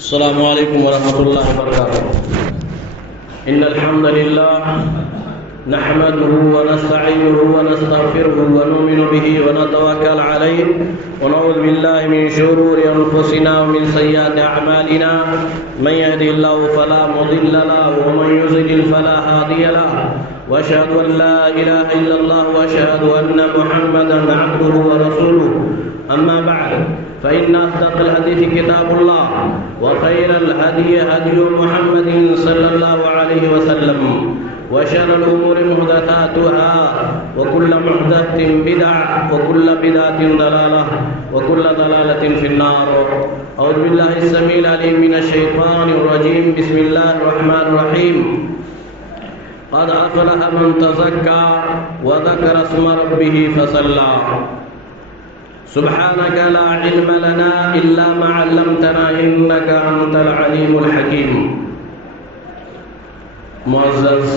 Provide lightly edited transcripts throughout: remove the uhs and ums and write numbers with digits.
السلام علیکم ورحمۃ اللہ وبرکاتہ۔ ان الحمد للہ نحمده ونستعینه ونستغفره ونؤمن به ونتوکل علیہ ونعوذ باللہ من شرور انفسنا ومن سیئات اعمالنا من يهده الله فلا مضل له ومن يضلل فلا هادي له واشهد ان لا اله الا الله واشهد ان محمدا عبده ورسوله اما بعد فإن أصدق الحديث كتاب الله وخير الهدي هدي محمد صلى الله عليه وسلم وشر الأمور محدثاتها وكل محدثة بدعة وكل بدعة ضلالة وكل ضلالة في النار۔ أعوذ بالله السميع العليم من الشيطان الرجيم، بسم الله الرحمن الرحيم۔ قد أفلح من تزكى وذكر اسم ربه فصلى سبحانك لا علم لنا إلا ما علمتنا إنك أنت العليم الحكيم۔ معزز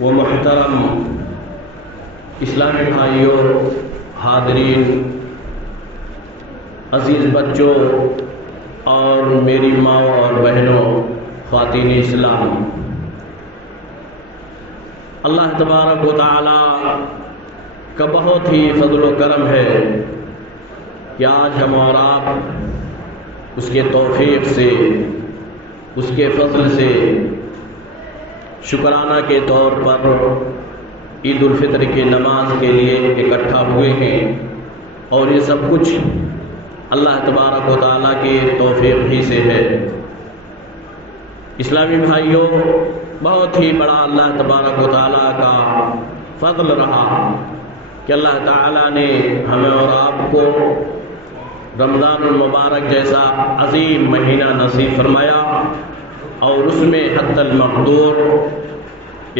و محترم اسلامی بھائیوں، حاضرین، عزیز بچوں اور میری ماں اور بہنوں، خواتین اسلام، اللہ تبارک و تعالی کا بہت ہی فضل و کرم ہے کہ آج ہم اور آپ اس کے توفیق سے، اس کے فضل سے شکرانہ کے طور پر عید الفطر کی نماز کے لیے اکٹھا ہوئے ہیں، اور یہ سب کچھ اللہ تبارک و تعالیٰ کے توفیق ہی سے ہے۔ اسلامی بھائیوں، بہت ہی بڑا اللہ تبارک و تعالیٰ کا فضل رہا کہ اللہ تعالیٰ نے ہمیں اور آپ کو رمضان المبارک جیسا عظیم مہینہ نصیب فرمایا، اور اس میں حتی المقدور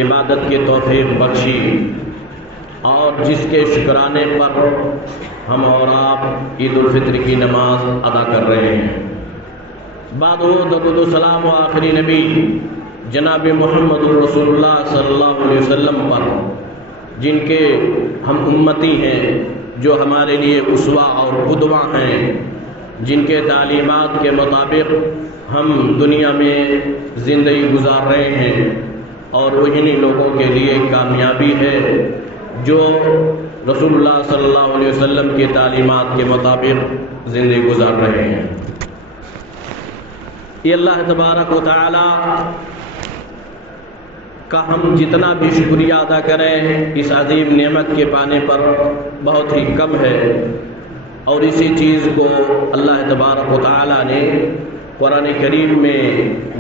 عبادت کی توفیق بخشی، اور جس کے شکرانے پر ہم اور آپ عید الفطر کی نماز ادا کر رہے ہیں۔ بعد درود و سلام و آخری نبی جناب محمد رسول اللہ صلی اللہ علیہ وسلم پر، جن کے ہم امتی ہیں، جو ہمارے لیے اسوہ اور قدوہ ہیں، جن کے تعلیمات کے مطابق ہم دنیا میں زندگی گزار رہے ہیں، اور وہی لوگوں کے لیے کامیابی ہے جو رسول اللہ صلی اللہ علیہ وسلم کے تعلیمات کے مطابق زندگی گزار رہے ہیں۔ یہ اللہ تبارک و تعالی کا ہم جتنا بھی شکریہ ادا کریں اس عظیم نعمت کے پانے پر بہت ہی کم ہے، اور اسی چیز کو اللہ تبارک و تعالی نے قرآن کریم میں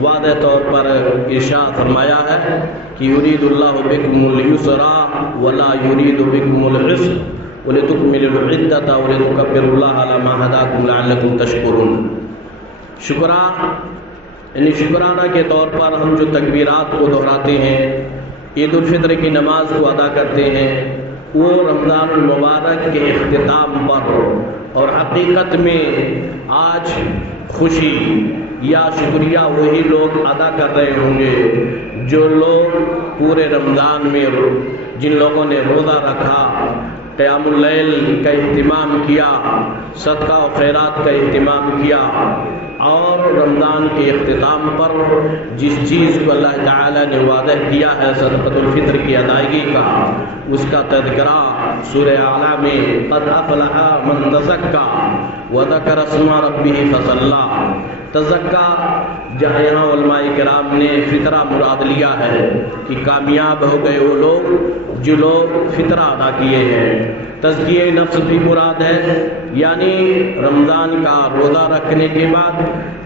واضح طور پر ارشاد فرمایا ہے کہ یرید اللہ بکم الیسر ولا یرید بکم العسر ولتکملوا العدۃ ولتکبروا اللہ علی ما ہداکم لعلکم تشکرون۔ یعنی شکرانہ کے طور پر ہم جو تکبیرات کو دہراتے ہیں، عید الفطر کی نماز کو ادا کرتے ہیں، وہ رمضان المبارک کے اختتام پر، اور حقیقت میں آج خوشی یا شکریہ وہی لوگ ادا کر رہے ہوں گے جو لوگ پورے رمضان میں، جن لوگوں نے روزہ رکھا، قیام اللیل کا اہتمام کیا، صدقہ و خیرات کا اہتمام کیا، اور رمضان کے اختتام پر جس چیز کو اللہ تعالی نے وعدہ کیا ہے صدقۃ الفطر کی ادائیگی کا، اس کا تذکرہ سورہ اعلیٰ میں قد افلح من تزکیٰ وذکر اسم ربہ فصلی۔ تزکیٰ جہاں یہاں علماء کرام نے فطرہ مراد لیا ہے کہ کامیاب ہو گئے وہ لوگ جو لوگ فطرہ ادا کیے ہیں۔ تزکیہ نفس بھی مراد ہے، یعنی رمضان کا روزہ رکھنے کے بعد،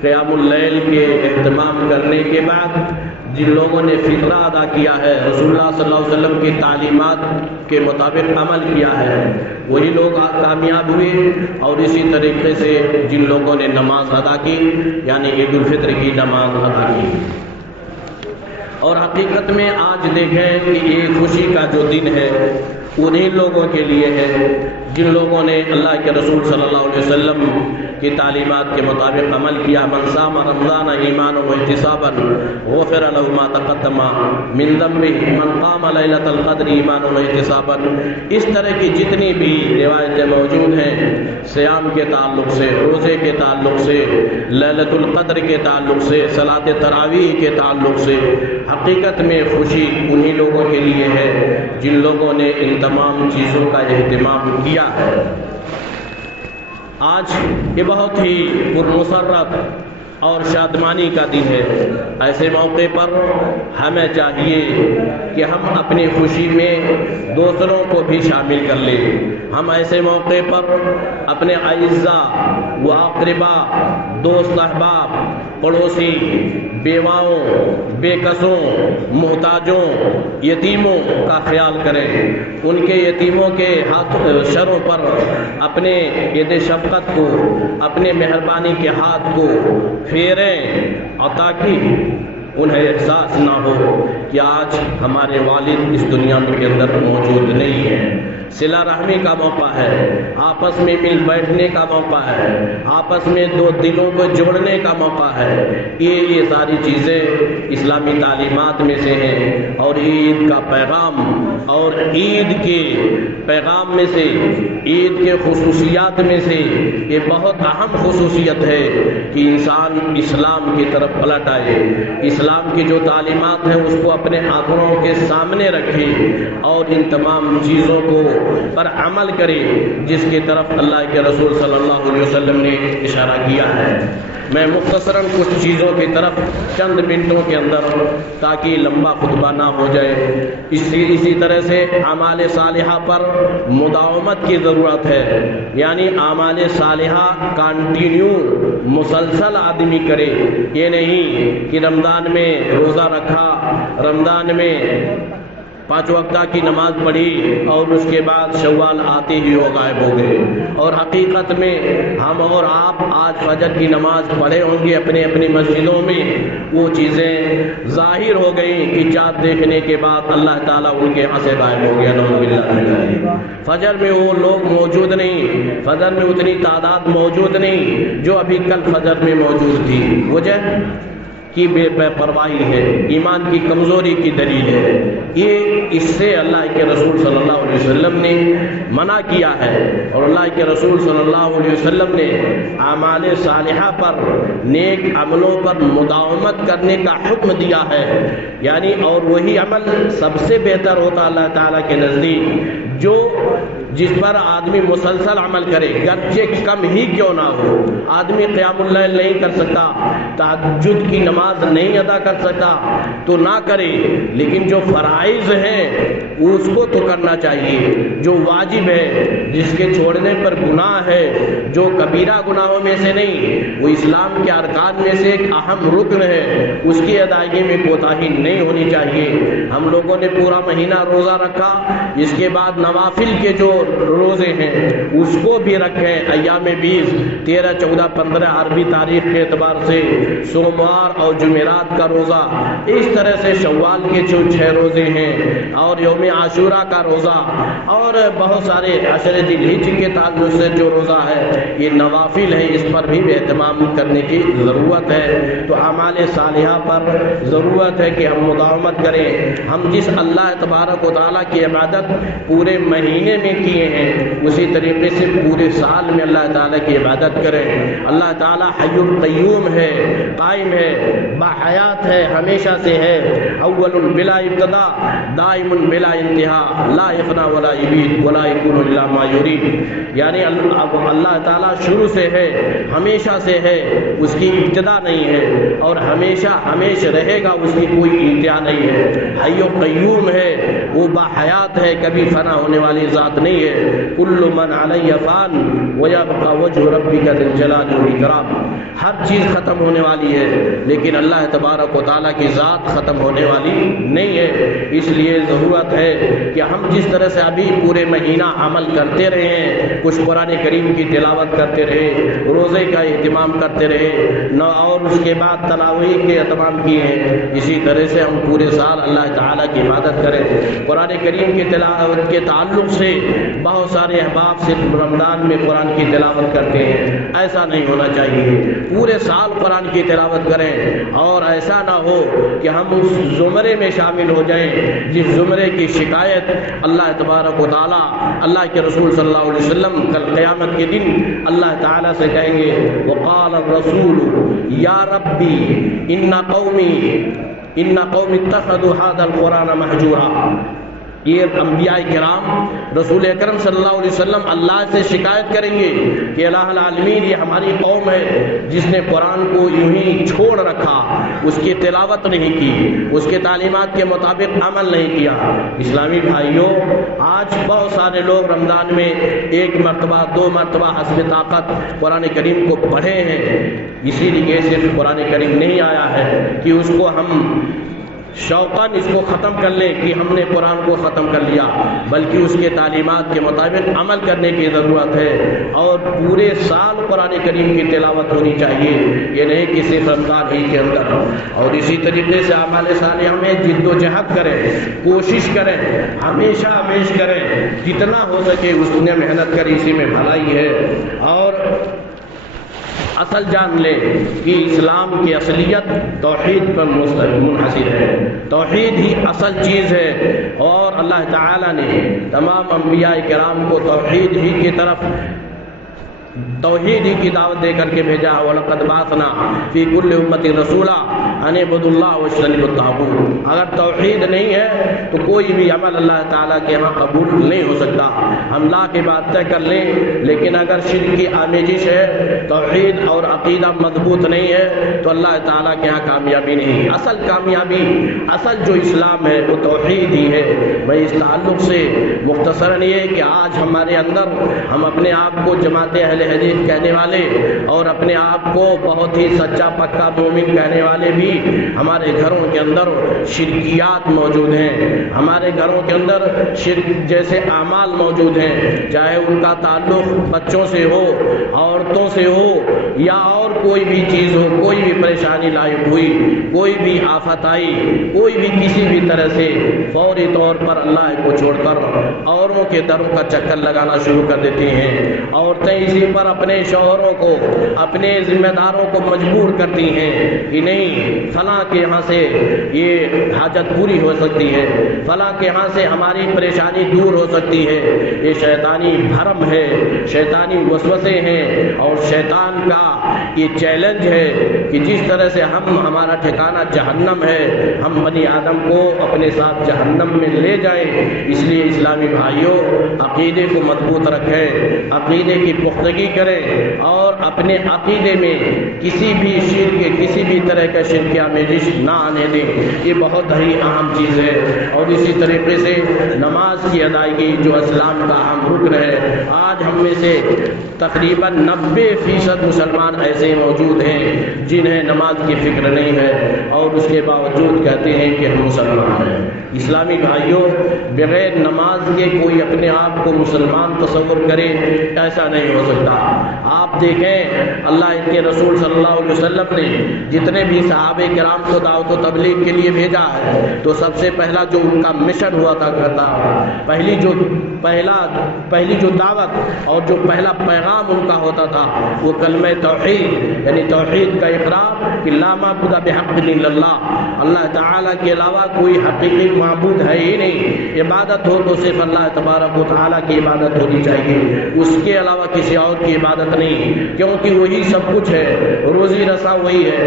قیام اللیل کے اہتمام کرنے کے بعد جن لوگوں نے فطرہ ادا کیا ہے، رسول اللہ صلی اللہ علیہ وسلم کی تعلیمات کے مطابق عمل کیا ہے، وہی لوگ کامیاب ہوئے۔ اور اسی طریقے سے جن لوگوں نے نماز ادا کی، یعنی عید الفطر کی نماز ادا کی۔ اور حقیقت میں آج دیکھیں کہ یہ خوشی کا جو دن ہے انہی لوگوں کے لیے ہے جن لوگوں نے اللہ کے رسول صلی اللہ علیہ وسلم کی تعلیمات کے مطابق عمل کیا. من صام رمضان ایمانا واحتسابا غفر له ما تقدم من ذنبه من قام لیلۃ القدر ایمانا واحتسابا. اس طرح کی جتنی بھی روایتیں موجود ہیں صیام کے تعلق سے، روزے کے تعلق سے، لیلۃ القدر کے تعلق سے، صلاۃ تراویح کے تعلق سے، حقیقت میں خوشی انہی لوگوں کے لیے ہے جن لوگوں نے ان تمام چیزوں کا اہتمام کیا ہے. آج یہ بہت ہی پرمسرت اور شادمانی کا دن ہے. ایسے موقع پر ہمیں چاہیے کہ ہم اپنی خوشی میں دوسروں کو بھی شامل کر لیں. ہم ایسے موقع پر اپنے اعزاء و اقربا، دوست احباب، پڑوسی، بیواؤں، بے کسوں، محتاجوں، یتیموں کا خیال کریں. ان کے یتیموں کے سروں پر اپنے ید شفقت کو، اپنے مہربانی کے ہاتھ کو پھیریں، اور تاکہ انہیں احساس نہ ہو کہ آج ہمارے والد اس دنیا کے اندر موجود نہیں ہیں. صلہ رحمی کا موقع ہے، آپس میں مل بیٹھنے کا موقع ہے، آپس میں دو دلوں کو جوڑنے کا موقع ہے. یہ ساری چیزیں اسلامی تعلیمات میں سے ہیں. اور عید کا پیغام، اور عید کے پیغام میں سے، عید کے خصوصیات میں سے یہ بہت اہم خصوصیت ہے کہ انسان اسلام کی طرف پلٹ آئے، اسلام کی جو تعلیمات ہیں اس کو اپنے آنکھوں کے سامنے رکھے اور ان تمام چیزوں کو پر عمل کرے جس کی طرف اللہ کے رسول صلی اللہ علیہ وسلم نے اشارہ کیا ہے. میں مختصراً کچھ چیزوں کی طرف چند منٹوں کے اندر، تاکہ لمبا خطبہ نہ ہو جائے. اسی طرح سے اعمال صالحہ پر مداومت کی ضرورت ہے. یعنی اعمال صالحہ کنٹینیو، مسلسل آدمی کرے. یہ نہیں کہ رمضان میں روزہ رکھا، رمضان میں 5 وقتہ کی نماز پڑھی اور اس کے بعد شوال آتے ہی وہ غائب ہو گئے. اور حقیقت میں ہم اور آپ آج فجر کی نماز پڑھے ہوں گے اپنے اپنی مسجدوں میں، وہ چیزیں ظاہر ہو گئیں کہ چاند دیکھنے کے بعد اللہ تعالیٰ ان کے یہاں سے غائب ہو گیا. نعوذ باللہ. فجر میں وہ لوگ موجود نہیں، فجر میں اتنی تعداد موجود نہیں جو ابھی کل فجر میں موجود تھی. وجہ کی بے پرواہی ہے، ایمان کی کمزوری کی دلیل ہے. یہ اس سے اللہ کے رسول صلی اللہ علیہ وسلم نے منع کیا ہے. اور اللہ کے رسول صلی اللہ علیہ وسلم نے اعمال صالحہ پر، نیک عملوں پر مداومت کرنے کا حکم دیا ہے. یعنی اور وہی عمل سب سے بہتر ہوتا اللہ تعالیٰ کے نزدیک جس پر آدمی مسلسل عمل کرے، گرچہ کم ہی کیوں نہ ہو. آدمی قیام اللیل نہیں کر سکتا، تہجد کی نماز نہیں ادا کر سکتا تو نہ کرے، لیکن جو فرائض ہیں اس کو تو کرنا چاہیے. جو واجب ہے، جس کے چھوڑنے پر گناہ ہے، جو کبیرہ گناہوں میں سے نہیں، وہ اسلام کے ارکان میں سے ایک اہم رکن ہے، اس کی ادائیگی میں کوتاہی نہیں ہونی چاہیے. ہم لوگوں نے پورا مہینہ روزہ رکھا، اس کے بعد نوافل کے جو روزے ہیں اس کو بھی رکھیں. ایام 20، 13، 14، 15 عربی تاریخ کے اعتبار سے سوموار اور جمعرات کا روزہ، اس طرح سے شوال کے جو 6 روزے ہیں، اور یوم عاشورہ کا روزہ، اور بہت سارے عشر ذی الحجہ کے تعلق سے جو روزہ ہے، یہ نوافل ہیں، اس پر بھی اہتمام کرنے کی ضرورت ہے. تو اعمال صالحہ پر ضرورت ہے کہ ہم مداومت کریں. ہم جس اللہ تبارک و تعالیٰ کی عبادت پورے مہینے میں کیے ہیں، اسی طریقے سے پورے سال میں اللہ تعالیٰ کی عبادت کریں. اللہ تعالیٰ حی القیوم ہے، قائم ہے، باحیات ہے، ہمیشہ سے ہے. اول بلا ابتدا، دائم بلا انتہا، لا یفنا ولا یبید ولا یکون الا ما یرید. یعنی اللہ تعالیٰ شروع سے ہے، ہمیشہ سے ہے، اس کی ابتدا نہیں ہے، اور ہمیشہ ہمیشہ رہے گا، اس کی کوئی انتہا نہیں ہے. حی و قیوم ہے، وہ باحیات ہے، کبھی فنا ہونے والی ذات نہیں ہے. کل من علیہ فان ویبقى وجہ ربک ذی الجلال والاکرام. ہر چیز ختم ہونے والی ہے، لیکن اللہ تبارک و تعالیٰ کی ذات ختم ہونے والی نہیں ہے. اس لیے ضرورت ہے کہ ہم جس طرح سے ابھی پورے مہینہ عمل کرتے رہے ہیں، کچھ قرآن کریم کی تلاوت کرتے رہے، روزے کا اہتمام کرتے رہے، اور اس کے بعد تراویح کے اہتمام کیے ہیں، اسی طرح سے ہم پورے سال اللہ تعالیٰ کی عبادت کریں. قرآن کریم کی تلاوت کے تعلق سے بہت سارے احباب صرف رمضان میں قرآن کی تلاوت کرتے ہیں، ایسا نہیں ہونا چاہیے، پورے سال قرآن کی تلاوت کریں، اور ایسا نہ ہو کہ ہم اس زمرے میں شامل ہو جائیں جس زمرے کی شکایت اللہ تبارک و تعالیٰ، اللہ کے رسول صلی اللہ علیہ وسلم کل قیامت کے دن اللہ تعالیٰ سے کہیں گے وقال الرسول یا ربی ان قومی اتخذوا هذا القرآن مہجورا۔ یہ انبیاء کرام رسول اکرم صلی اللہ علیہ وسلم اللہ سے شکایت کریں گے کہ الہ العالمین یہ ہماری قوم ہے جس نے قرآن کو یوں ہی چھوڑ رکھا، اس کی تلاوت نہیں کی، اس کے تعلیمات کے مطابق عمل نہیں کیا۔ اسلامی بھائیوں، آج بہت سارے لوگ رمضان میں 1 مرتبہ 2 مرتبہ حسب طاقت قرآن کریم کو پڑھے ہیں، اسی لیے صرف قرآن کریم نہیں آیا ہے کہ اس کو ہم شوقاً اس کو ختم کر لیں کہ ہم نے قرآن کو ختم کر لیا، بلکہ اس کے تعلیمات کے مطابق عمل کرنے کی ضرورت ہے، اور پورے سال قرآن کریم کی تلاوت ہونی چاہیے، یہ نہیں کہ صرف رمضان ہی کے اندر۔ اور اسی طریقے سے اعمال صالحہ میں جد و جہد کریں، کوشش کریں، ہمیشہ کریں، جتنا ہو سکے اس نے محنت کری، اسی میں بھلائی ہے۔ اور اصل جان لیں کہ اسلام کی اصلیت توحید پر منحصر ہے، توحید ہی اصل چیز ہے، اور اللہ تعالیٰ نے تمام انبیاء کرام کو توحید ہی کی طرف، توحید ہی کی دعوت دے کر کے بھیجا۔ وَلَقَدْ بَعَثْنَا فِي كُلِّ أُمَّةٍ رَسُولًا أَنِ اعْبُدُوا اللَّهَ وَاجْتَنِبُوا الطَّاغُوتَ۔ اگر توحید نہیں ہے تو کوئی بھی عمل اللہ تعالیٰ کے ہاں قبول نہیں ہو سکتا۔ ہم لا کے بات طے کر لیں، لیکن اگر شرک کی آمیزش ہے، توحید اور عقیدہ مضبوط نہیں ہے، تو اللہ تعالیٰ کے ہاں کامیابی نہیں۔ اصل کامیابی، اصل جو اسلام ہے وہ توحید ہی ہے۔ میں اس تعلق سے مختصراً یہ کہ آج ہمارے اندر ہم اپنے آپ کو جماعت اہل حدیث کہنے والے اور اپنے آپ کو بہت ہی سچا پکا مومن کہنے والے بھی ہمارے گھروں کے اندر شرکیات موجود ہیں، ہمارے گھروں کے اندر شرک جیسے اعمال موجود ہیں، چاہے ان کا تعلق بچوں سے ہو، عورتوں سے ہو، یا اور کوئی بھی چیز ہو، کوئی بھی پریشانی لاحق ہوئی، کوئی بھی آفت آئی، کوئی بھی کسی بھی طرح سے فوری طور پر اللہ کو چھوڑ کر اوروں کے دروں کا چکر لگانا شروع کر دیتی ہیں۔ عورتیں اسی پر اپنے شوہروں کو، اپنے ذمہ داروں کو مجبور کرتی ہیں کہ نہیں فلاں کے یہاں سے یہ حاجت پوری ہو سکتی ہے، فلاں کے یہاں سے ہماری پریشانی دور ہو سکتی ہے۔ یہ شیطانی بھرم ہے، شیطانی وسوسے ہیں، اور شیطان کا یہ چیلنج ہے کہ جس طرح سے ہمارا ٹھکانہ جہنم ہے، ہم بنی آدم کو اپنے ساتھ جہنم میں لے جائیں۔ اس لیے اسلامی بھائیوں، عقیدے کو مضبوط رکھیں، عقیدے کی پختگی کریں، اور اپنے عقیدے میں کسی بھی شرک، کسی بھی طرح کا شرک آمیزش نہ آنے دیں، یہ بہت ہی اہم چیز ہے۔ اور اسی طریقے سے نماز کی ادائیگی جو اسلام کا اہم رکن ہے، آج ہم میں سے تقریباً 90% مسلمان ایسے موجود ہیں جنہیں نماز کی فکر نہیں ہے، اور اس کے باوجود کہتے ہیں کہ ہم مسلمان ہیں۔ اسلامی بھائیوں، بغیر نماز کے کوئی اپنے آپ کو مسلمان تصور کرے، ایسا نہیں ہو سکتا۔ آپ دیکھیں اللہ کے رسول صلی اللہ علیہ وسلم نے جتنے بھی صحابہ کرام کو دعوت و تبلیغ کے لیے بھیجا ہے، تو سب سے پہلا جو ان کا مشن ہوا تھا کرتا، پہلی جو دعوت اور جو پہلا پیغام ان کا ہوتا تھا وہ کلمہ توحید، یعنی توحید کا اقرار کہ لا معبود بحق الا اللہ، اللہ تعالیٰ کے علاوہ کوئی حقیقی معبود ہے ہی نہیں، عبادت ہو تو صرف اللہ تبارک و تعالیٰ کی عبادت ہونی چاہیے، اس کے علاوہ کسی اور کی عبادت نہیں، کیونکہ وہی سب کچھ ہے، روزی رسا وہی ہے،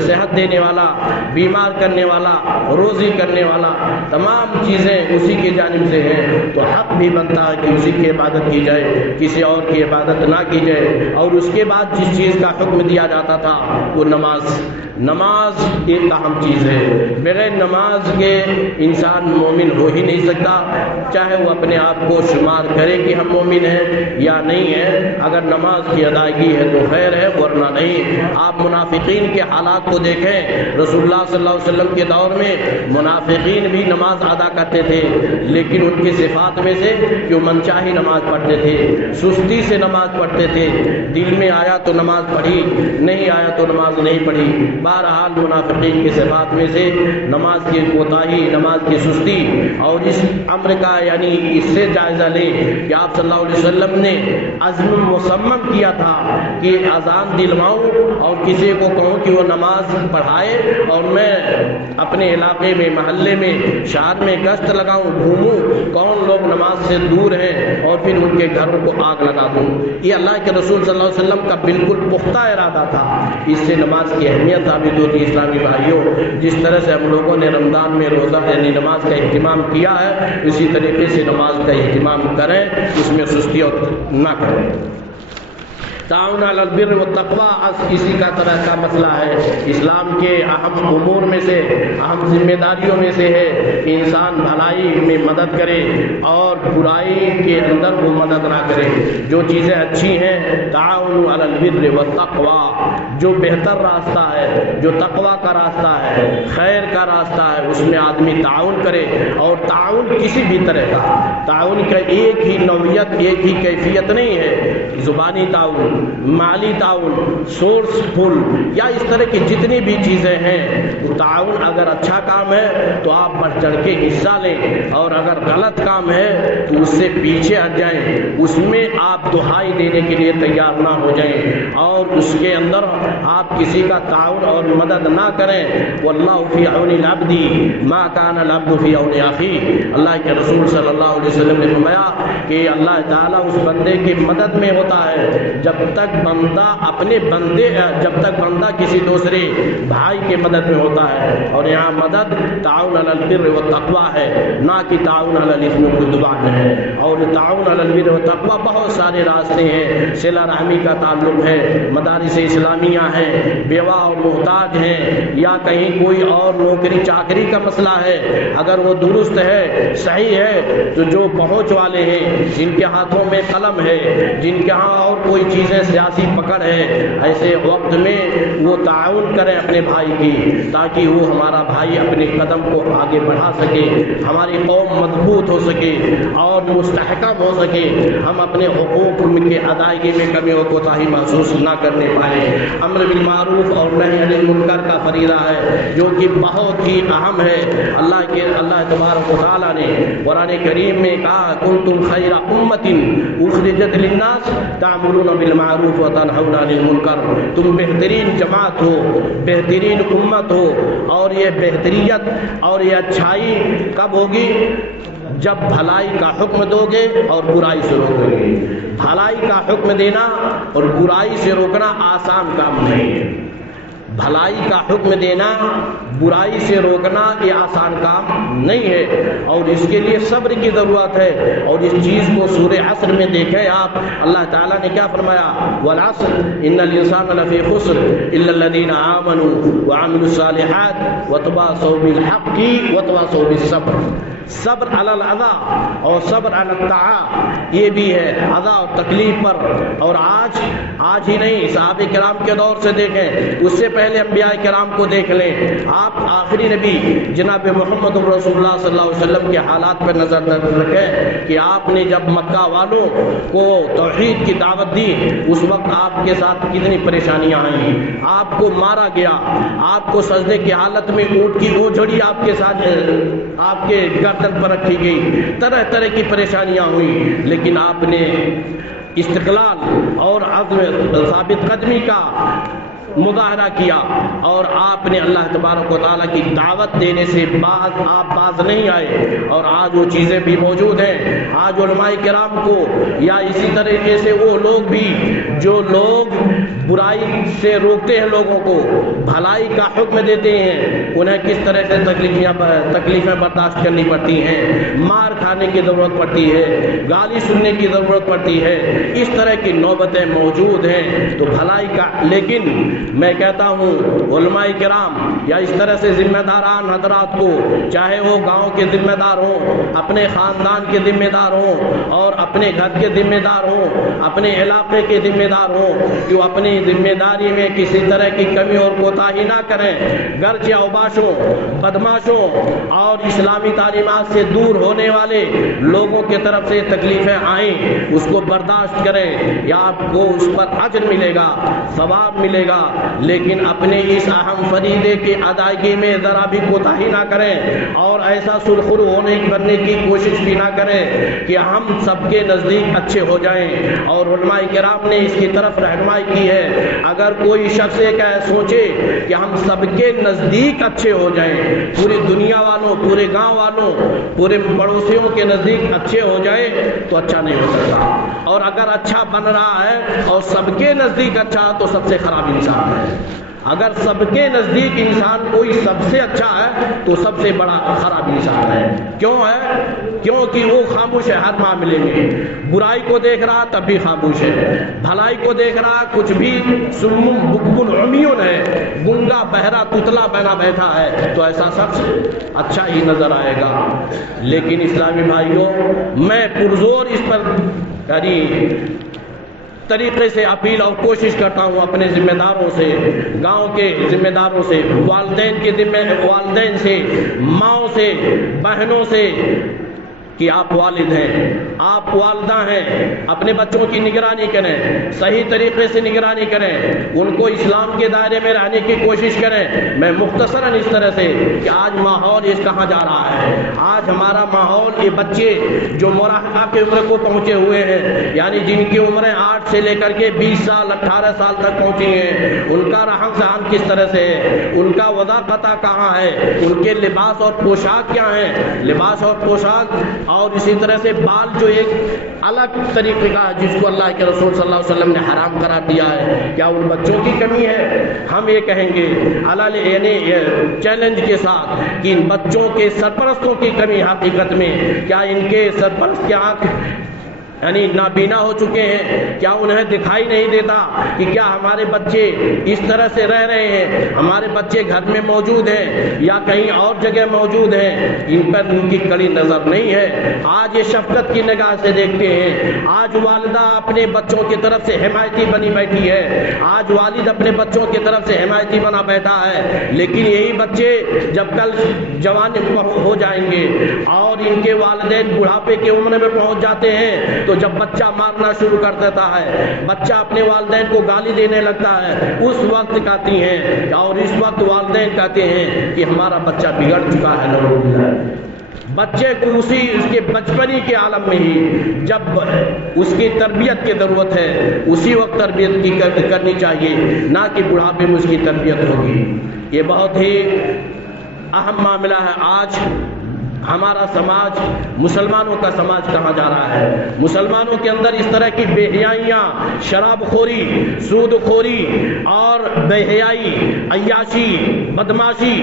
صحت دینے والا، بیمار کرنے والا، روزی کرنے والا، تمام چیزیں اسی کی جانب سے ہیں۔ تو حق بھی بنتا ہے کہ اسی کی عبادت کی جائے، کسی اور کی عبادت نہ کی جائے۔ اور اس کے بعد جس چیز کا حکم دیا جاتا تھا وہ نماز ایک اہم چیز ہے۔ بغیر نماز کے انسان مومن ہو ہی نہیں سکتا، چاہے وہ اپنے آپ کو شمار کرے کہ ہم مومن ہیں یا نہیں ہیں۔ اگر نماز کی ادائیگی ہے تو خیر ہے، ورنہ نہیں۔ آپ منافقین کے حالات کو دیکھیں، رسول اللہ صلی اللہ علیہ وسلم کے دور میں منافقین بھی نماز ادا کرتے تھے، لیکن ان کی صفات میں سے کہ وہ منچاہی نماز پڑھتے تھے، سستی سے نماز پڑھتے تھے، دل میں آیا تو نماز پڑھی، نہیں آیا تو نماز نہیں پڑھی۔ بہرحال منافقین کی صفات میں سے نماز کی کوتاہی، نماز کی سستی، اور اس امر کا یعنی اس سے جائزہ لیں کہ آپ صلی اللہ علیہ وسلم نے عزم مصمم کیا تھا کہ اذان دلواؤں اور کسی کو کہوں کہ وہ نماز پڑھائے، اور میں اپنے علاقے میں، محلے میں، شہر میں گشت لگاؤں، گھوموں کون لوگ نماز سے دور ہیں اور پھر ان کے گھروں کو آگ لگا دوں۔ یہ اللہ کے رسول صلی اللہ علیہ وسلم کا بالکل پختہ ارادہ تھا۔ اس سے نماز کی اہمیت ثابت ہوتی ہے۔ اسلامی بھائیوں، جس طرح سے ہم لوگوں نے رمضان میں روزہ یعنی نماز کا اہتمام کیا ہے، اسی طریقے سے نماز کا اہتمام کریں، اس میں سستی اور نہ کریں۔ تعاون علی البر والتقوی اسی کا طرح کا مسئلہ ہے۔ اسلام کے اہم امور میں سے، اہم ذمہ داریوں میں سے ہے کہ انسان بھلائی میں مدد کرے اور برائی کے اندر وہ مدد نہ کرے۔ جو چیزیں اچھی ہیں، تعاون علی البر والتقوی، جو بہتر راستہ ہے، جو تقوی کا راستہ ہے، خیر کا راستہ ہے، اس میں آدمی تعاون کرے۔ اور تعاون کسی بھی طرح کا، تعاون کا ایک ہی نوعیت، ایک ہی کیفیت نہیں ہے۔ زبانی تعاون، مالی تعاون، سورس فل، یا اس طرح کی جتنی بھی چیزیں ہیں، وہ تعاون اگر اچھا کام ہے تو آپ بڑھ چڑھ کے حصہ لیں، اور اگر غلط کام ہے تو اس سے پیچھے ہٹ جائیں، اس میں آپ دہائی دینے کے لیے تیار نہ ہو جائیں، اور اس کے اندر آپ کسی کا تعاون اور مدد نہ کریں۔ واللہ فی عون العبد ما کان العبد فی عون اخیہ، اللہ کے رسول صلی اللہ علیہ وسلم نے فرمایا کہ اللہ تعالیٰ اس بندے کی مدد میں ہوتا ہے جب تک بندہ کسی دوسرے بھائی کے مدد میں ہوتا ہے۔ اور یہاں مدد تعاون علی البر والتقوی ہے، نہ کہ تعاون علی الاثم والعدوان ہے۔ اور تعاون علی البر والتقوی بہت سارے راستے ہیں۔ صلہ رحمی کا تعلق ہے، مدارس اسلامیہ ہیں، بیوہ اور محتاج ہیں، یا کہیں کوئی اور نوکری چاکری کا مسئلہ ہے، اگر وہ درست ہے، صحیح ہے، تو جو پہنچ والے ہیں، جن کے ہاتھوں میں قلم ہے، جن کے ہاں اور کوئی چیزیں سیاسی پکڑ ہے، ایسے وقت میں وہ تعاون کریں اپنے بھائی کی، تاکہ وہ ہمارا بھائی اپنے قدم کو آگے بڑھا سکے، ہماری قوم مضبوط ہو سکے اور مستحکم ہو سکے، ہم اپنے حقوق کے ادائیگی میں کمی و کوتاہی محسوس نہ کرنے پائیں۔ امر بالمعروف اور نہی عن المنکر کا فریضہ ہے، جو کہ بہت ہی اہم ہے۔ اللہ تبارک و تعالیٰ نے قرآن کریم میں کہا کنتم خیر امۃ اخرجت للناس تعملون بالمعروف وتنہون عن المنکر، تم بہترین جماعت ہو، بہترین امت ہو، اور یہ بہتریت اور یہ اچھائی کب ہوگی؟ جب بھلائی کا حکم دو گے اور برائی سے روکو گے۔ بھلائی کا حکم دینا اور برائی سے روکنا آسان کام نہیں ہے۔ بھلائی کا حکم دینا، برائی سے روکنا یہ آسان کام نہیں ہے، اور اس کے لیے صبر کی ضرورت ہے۔ اور اس چیز کو سورہ عصر میں دیکھیں آپ، اللہ تعالیٰ نے کیا فرمایا؟ والعصر ان الانسان لفی خسر الا الذین آمنوا وعملوا الصالحات وتواصوا بالحق وتواصوا بالصبر۔ صبر علی الاذى اور صبر علی الطاعة، یہ بھی ہے اذى اور تکلیف پر۔ اور آج ہی نہیں، صحابہ کرام کے دور سے دیکھیں، اس سے پہلے انبیاء کرام کو دیکھ لیں، آپ آخری نبی جناب محمد رسول اللہ صلی اللہ علیہ وسلم کے حالات پر نظر رکھیں کہ آپ نے جب مکہ والوں کو توحید کی دعوت دی، اس وقت آپ کے ساتھ کتنی پریشانیاں آئیں، آپ کو مارا گیا، آپ کو سجدے کی حالت میں اونٹ کی اوجھڑی آپ کے ساتھ آپ کے گردن پر رکھی گئی، طرح طرح کی پریشانیاں ہوئی، لیکن آپ نے استقلال اور عزم ثابت قدمی کا مظاہرہ کیا، اور آپ نے اللہ تبارک و تعالیٰ کی دعوت دینے سے آپ باز نہیں آئے۔ اور آج وہ چیزیں بھی موجود ہیں۔ آج علماء کرام کو، یا اسی طریقے سے وہ لوگ بھی جو لوگ برائی سے روکتے ہیں لوگوں کو، بھلائی کا حکم دیتے ہیں، انہیں کس طرح سے تکلیفیں برداشت کرنی پڑتی ہیں، مار کھانے کی ضرورت پڑتی ہے، گالی سننے کی ضرورت پڑتی ہے، اس طرح کی نوبتیں موجود ہیں۔ تو بھلائی کا، لیکن میں کہتا ہوں علماء کرام یا اس طرح سے ذمہ داران حضرات کو، چاہے وہ گاؤں کے ذمہ دار ہوں، اپنے خاندان کے ذمہ دار ہوں، اور اپنے گھر کے ذمہ دار ہوں، اپنے علاقے کے ذمہ دار ہوں، کہ وہ اپنی ذمہ داری میں کسی طرح کی کمی اور کوتاہی نہ کریں، گرچہ اوباشوں، بدماشوں اور اسلامی تعلیمات سے دور ہونے والے لوگوں کی طرف سے تکلیفیں آئیں، اس کو برداشت کریں، یا آپ کو اس پر اجر ملے گا، ثواب ملے گا، لیکن اپنے اس اہم فریضے کی ادائیگی میں ذرا بھی کوتاہی نہ کریں اور ایسا سرخرو بننے کی کوشش بھی نہ کریں کہ ہم سب کے نزدیک اچھے ہو جائیں۔ اور علماء کرام نے اس کی طرف رہنمائی کی ہے، اگر کوئی شخص ایک سوچے کہ ہم سب کے نزدیک اچھے ہو جائیں، پوری دنیا والوں، پورے گاؤں والوں، پورے پڑوسیوں کے نزدیک اچھے ہو جائے تو اچھا نہیں ہو سکتا، اور اگر اچھا بن رہا ہے اور سب کے نزدیک اچھا تو سب سے خراب انسان ہے۔ اگر سب کے نزدیک انسان کوئی سب سے اچھا ہے تو سب سے بڑا خراب انسان ہے۔ کیوں ہے؟ کیونکہ وہ خاموش ہے ہر معاملے میں، برائی کو دیکھ رہا تب بھی خاموش ہے، بھلائی کو دیکھ رہا کچھ بھی سمم بکم عمیون ہے، گنگا بہرا تتلا بنا بیٹھا ہے، تو ایسا شخص اچھا ہی نظر آئے گا۔ لیکن اسلامی بھائیوں، میں پرزور اس پر طریقے سے اپیل اور کوشش کرتا ہوں اپنے ذمہ داروں سے، گاؤں کے ذمہ داروں سے، والدین سے، ماؤں سے، بہنوں سے، کہ آپ والد ہیں، آپ والدہ ہیں، اپنے بچوں کی نگرانی کریں، صحیح طریقے سے نگرانی کریں، ان کو اسلام کے دائرے میں رہنے کی کوشش کریں۔ میں مختصراً اس طرح سے کہ آج ماحول اس کہاں جا رہا ہے، آج ہمارا ماحول، یہ بچے جو مراہقہ کی عمر کو پہنچے ہوئے ہیں، یعنی جن کی عمریں 8 سے لے کر کے 20 سال 18 سال تک پہنچی ہیں، ان کا رہن سہن کس طرح سے ہے، ان کا وضاقتہ کہاں ہے، ان کے لباس اور پوشاک کیا ہیں، لباس اور پوشاک، اور اسی طرح سے بال جو ایک الگ طریقے کا جس کو اللہ کے رسول صلی اللہ علیہ وسلم نے حرام قرار دیا ہے، کیا ان بچوں کی کمی ہے؟ ہم یہ کہیں گے یعنی چیلنج کے ساتھ کہ ان بچوں کے سرپرستوں کی کمی حقیقت میں، کیا ان کے سرپرست کی آنکھ یعنی نابینا ہو چکے ہیں؟ کیا انہیں دکھائی نہیں دیتا کہ کیا ہمارے بچے اس طرح سے رہ رہے ہیں، ہمارے بچے گھر میں موجود ہیں یا کہیں اور جگہ موجود ہیں؟ ان پر ان کی کڑی نظر نہیں ہے۔ آج یہ شفقت کی نگاہ سے دیکھتے ہیں، آج والدہ اپنے بچوں کی طرف سے حمایتی بنی بیٹھی ہے، آج والد اپنے بچوں کی طرف سے حمایتی بنا بیٹھا ہے، لیکن یہی بچے جب کل جوان ہو جائیں گے اور ان کے والدین بڑھاپے کی عمر میں پہنچ جاتے ہیں تو جب بچہ مارنا شروع کر دیتا ہے، بچہ اپنے والدین کو گالی دینے لگتا ہے، اس وقت کہتی ہیں اور اس وقت والدین کہتے ہیں کہ ہمارا بچہ بگڑ چکا ہے۔ بچے کو اس کے بچپنی کے عالم میں ہی جب اس کی تربیت کی ضرورت ہے اسی وقت تربیت کی کرنی چاہیے، نہ کہ بڑھاپے میں اس کی تربیت ہوگی۔ یہ بہت ہی اہم معاملہ ہے۔ آج ہمارا سماج، مسلمانوں کا سماج کہاں جا رہا ہے؟ مسلمانوں کے اندر اس طرح کی بے حیائیاں، شراب خوری، سود خوری اور بے حیائی، عیاشی، بدماشی،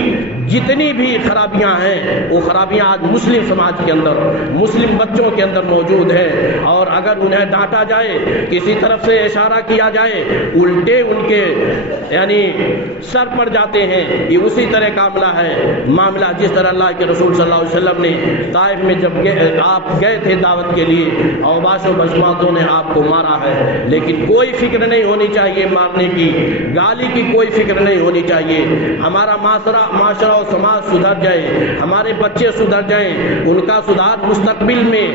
جتنی بھی خرابیاں ہیں وہ خرابیاں آج مسلم سماج کے اندر، مسلم بچوں کے اندر موجود ہیں، اور اگر انہیں ڈانٹا جائے، کسی طرف سے اشارہ کیا جائے، الٹے ان کے یعنی سر پڑ جاتے ہیں۔ یہ اسی طرح کا معاملہ جس طرح اللہ کے رسول صلی اللہ علیہ وسلم نے طائف میں جب آپ گئے تھے دعوت کے لیے، اوباش و بشماتوں نے آپ کو مارا ہے، لیکن کوئی فکر نہیں ہونی چاہیے مارنے کی، گالی کی کوئی فکر نہیں ہونی چاہیے۔ ہمارا معاشرہ اور سماج سدھر جائے، ہمارے بچے سدھر جائیں، ان کا سدھار مستقبل میں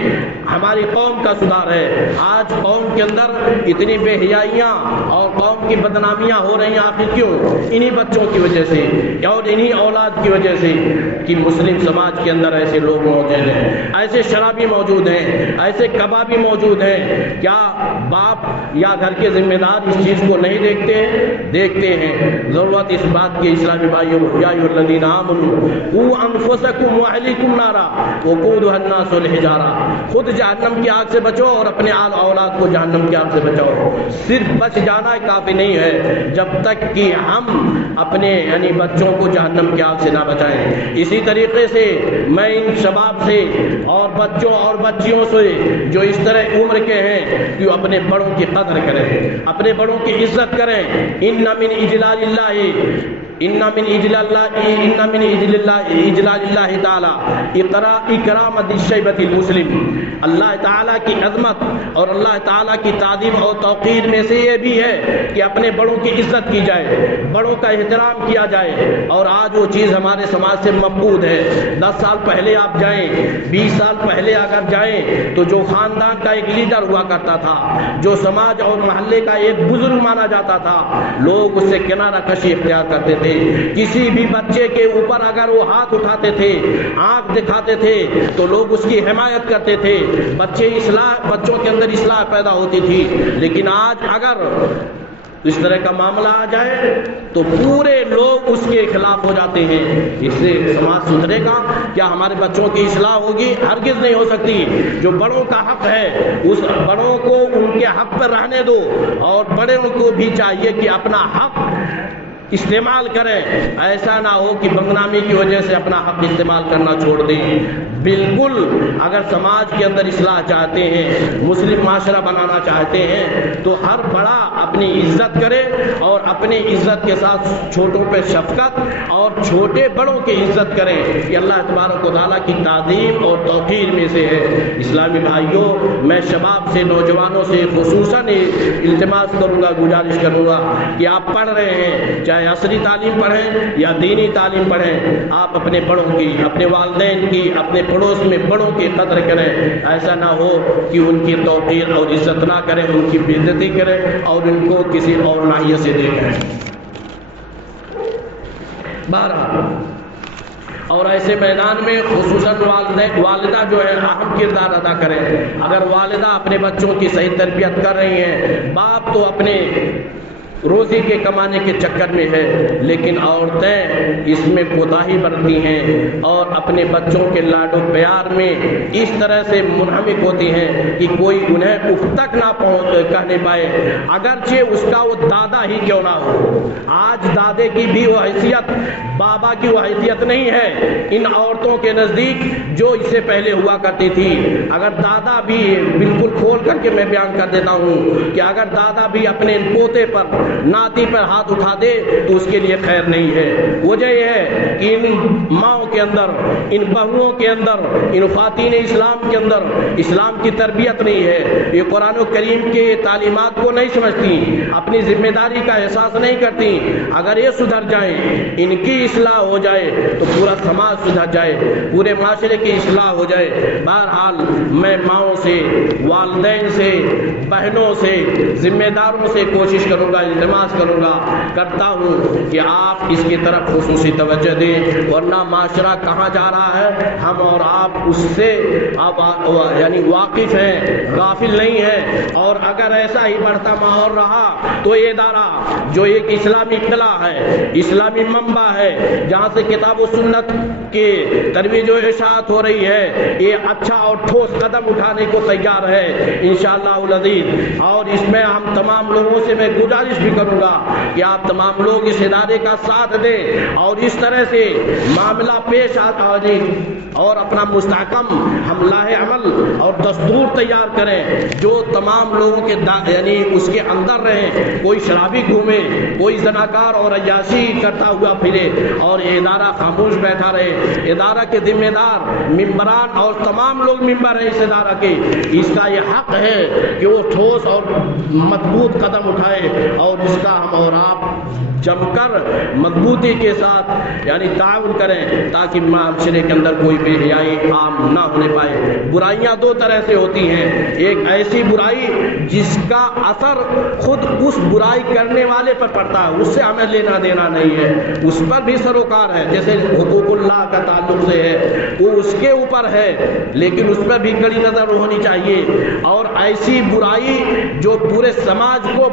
ہماری قوم کا سدھار ہے۔ آج قوم کے اندر اتنی بے حیائیاں اور قوم کی بدنامیاں ہو رہی ہیں، آخر کیوں؟ انہی بچوں کی وجہ سے اور انہی اولاد کی وجہ سے کہ مسلم سماج کے اندر ایسے لوگ موجود ہیں، ایسے شرابی موجود ہیں، ایسے کبابی موجود ہیں۔ کیا باپ یا گھر کے ذمہ دار اس چیز کو نہیں دیکھتے ہیں؟ دیکھتے ہیں۔ ضرورت اس بات کی اسلامی بھائیوں، یا ایھا الذین آمنوا قوا انفسکم واہلیکم نارا وقودھا الناس والحجارہ، خود جہنم کی آگ سے بچو اور اپنے آل اولاد کو جہنم کی آگ سے بچاؤ۔ صرف بچ جانا کافی نہیں ہے جب تک کہ ہم اپنے یعنی بچوں کو جہنم کی آگ سے نہ بچائیں۔ اسی طریقے سے میں ان شباب سے اور بچوں اور بچیوں سے جو اس طرح عمر کے ہیں کہ اپنے بڑوں کی قدر کریں، اپنے بڑوں کی عزت کریں۔ ان من اجلال اللہ ان من اجلال اللہ تعالی اکرام ذی الشیبۃ المسلم، اللہ تعالیٰ کی عظمت اور اللہ تعالیٰ کی تعظیم اور توقیر میں سے یہ بھی ہے کہ اپنے بڑوں کی عزت کی جائے، بڑوں کا احترام کیا جائے، اور آج وہ چیز ہمارے سماج سے مفقود ہے۔ 10 سال پہلے آپ جائیں، 20 سال پہلے اگر جائیں تو جو خاندان کا ایک لیڈر ہوا کرتا تھا، جو سماج اور محلے کا ایک بزرگ مانا جاتا تھا، لوگ اس سے کنارہ کشی اختیار کرتے تھے۔ کسی بھی بچے کے اوپر اگر وہ ہاتھ اٹھاتے تھے، آنکھ دکھاتے تھے تو لوگ اس کی حمایت کرتے تھے، بچوں کے اندر اصلاح پیدا ہوتی تھی۔ لیکن آج اگر اس طرح کا معاملہ آ جائے تو پورے لوگ اس کے خلاف ہو جاتے ہیں۔ اس سے سماج سدھرے گا کیا؟ ہمارے بچوں کی اصلاح ہوگی؟ ہرگز نہیں ہو سکتی۔ جو بڑوں کا حق ہے اس بڑوں کو ان کے حق پر رہنے دو، اور بڑوں کو بھی چاہیے کہ اپنا حق استعمال کریں۔ ایسا نہ ہو کہ بدنامی کی وجہ سے اپنا حق استعمال کرنا چھوڑ دیں۔ بالکل اگر سماج کے اندر اصلاح چاہتے ہیں، مسلم معاشرہ بنانا چاہتے ہیں، تو ہر بڑا اپنی عزت کرے اور اپنی عزت کے ساتھ چھوٹوں پہ شفقت اور چھوٹے بڑوں کی عزت کریں۔ یہ اللہ تبارک و تعالیٰ کی تعظیم اور توقیر میں سے ہے۔ اسلامی بھائیوں، میں شباب سے، نوجوانوں سے خصوصاً التماس کروں گا، گزارش کروں گا کہ آپ پڑھ رہے ہیں، چاہے عصری تعلیم پڑھیں یا دینی تعلیم پڑھیں، آپ اپنے بڑوں کی، اپنے والدین کی، اپنے پڑوس میں بڑوں کی قدر کریں۔ ایسا نہ ہو کہ ان کی توقیر اور عزت نہ کریں، ان کی بے عزتی کریں اور ان کو کسی اور ناحیے سے دیکھیں۔ بہرحال، اور ایسے میدان میں خصوصاً والدہ جو ہے اہم کردار ادا کریں۔ اگر والدہ اپنے بچوں کی صحیح تربیت کر رہی ہیں، باپ تو اپنے روزی کے کمانے کے چکر میں ہے، لیکن عورتیں اس میں کوتاہی برتتی ہیں اور اپنے بچوں کے لاڈ و پیار میں اس طرح سے منہمک ہوتی ہیں کہ کوئی انہیں اف تک نہ کہنے پائے، اگرچہ اس کا وہ دادا ہی کیوں نہ ہو۔ آج دادے کی بھی وہ حیثیت، بابا کی وہ حیثیت نہیں ہے ان عورتوں کے نزدیک جو اس سے پہلے ہوا کرتی تھی۔ اگر دادا بھی، بالکل کھول کر کے میں بیان کر دیتا ہوں کہ اگر دادا بھی اپنے پوتے پر، ناتی پر ہاتھ اٹھا دے تو اس کے لیے خیر نہیں ہے۔ وجہ یہ ہے کہ ان ماؤں کے اندر، ان بہوؤں کے اندر، ان خواتین اسلام کے اندر اسلام کی تربیت نہیں ہے۔ یہ قرآن کریم کے تعلیمات کو نہیں سمجھتی، اپنی ذمہ داری کا احساس نہیں کرتی۔ اگر یہ سدھر جائیں، ان کی اصلاح ہو جائے تو پورا سماج سدھر جائے، پورے معاشرے کی اصلاح ہو جائے۔ بہرحال میں ماؤں سے، والدین سے، بہنوں سے، ذمہ داروں سے کوشش کروں گا، التماس کرتا ہوں کہ آپ اس کی طرف خصوصی توجہ دیں، ورنہ معاشرہ کہاں جا رہا ہے ہم اور آپ اس سے یعنی واقف ہیں، غافل نہیں ہیں۔ اور اگر ایسا ہی بڑھتا ماحول رہا تو یہ ادارہ جو ایک اسلامی قلعہ ہے، اسلامی منبع ہے، جہاں سے کتاب و سنت کے ترویج و اشاعت ہو رہی ہے، یہ اچھا اور ٹھوس قدم اٹھانے کو تیار ہے انشاءاللہ العزیز۔ اور اس میں ہم تمام لوگوں سے میں گزارش بھی کروں گا کہ آپ تمام لوگ اس ادارے کا ساتھ دیں اور اس طرح سے معاملہ پیش آتا جائے اور اپنا مستحکم حملہ عمل اور دستور تیار کریں جو تمام لوگوں کے یعنی اس کے اندر رہیں۔ کوئی شرابی گھومے، کوئی زناکار اور عیاشی کرتا ہوا پھرے اور یہ ادارہ خاموش بیٹھا رہے۔ ادارہ کے ذمہ دار ممبران اور تمام لوگ ممبر ہیں اس ادارہ کے، اس کا یہ حق ہے کہ وہ ٹھوس اور مضبوط قدم اٹھائے اور اس کا ہم اور آپ جم کر مضبوطی کے ساتھ یعنی تعاون کریں تاکہ معاشرے کے اندر کوئی بے حیائی عام نہ ہونے پائے۔ برائیاں دو طرح سے ہوتی ہیں، ایک ایسی برائی جس کا اثر خود اس برائی کرنے والے پر پڑتا ہے، اس سے ہمیں لینا دینا نہیں ہے، اس پر بھی سروکار ہے، جیسے حقوق اللہ کا تعلق سے ہے وہ اس کے اوپر ہے، لیکن اس پر بھی کڑی نظر ہونی چاہیے۔ اور ایسی برائی جو پورے سماج کو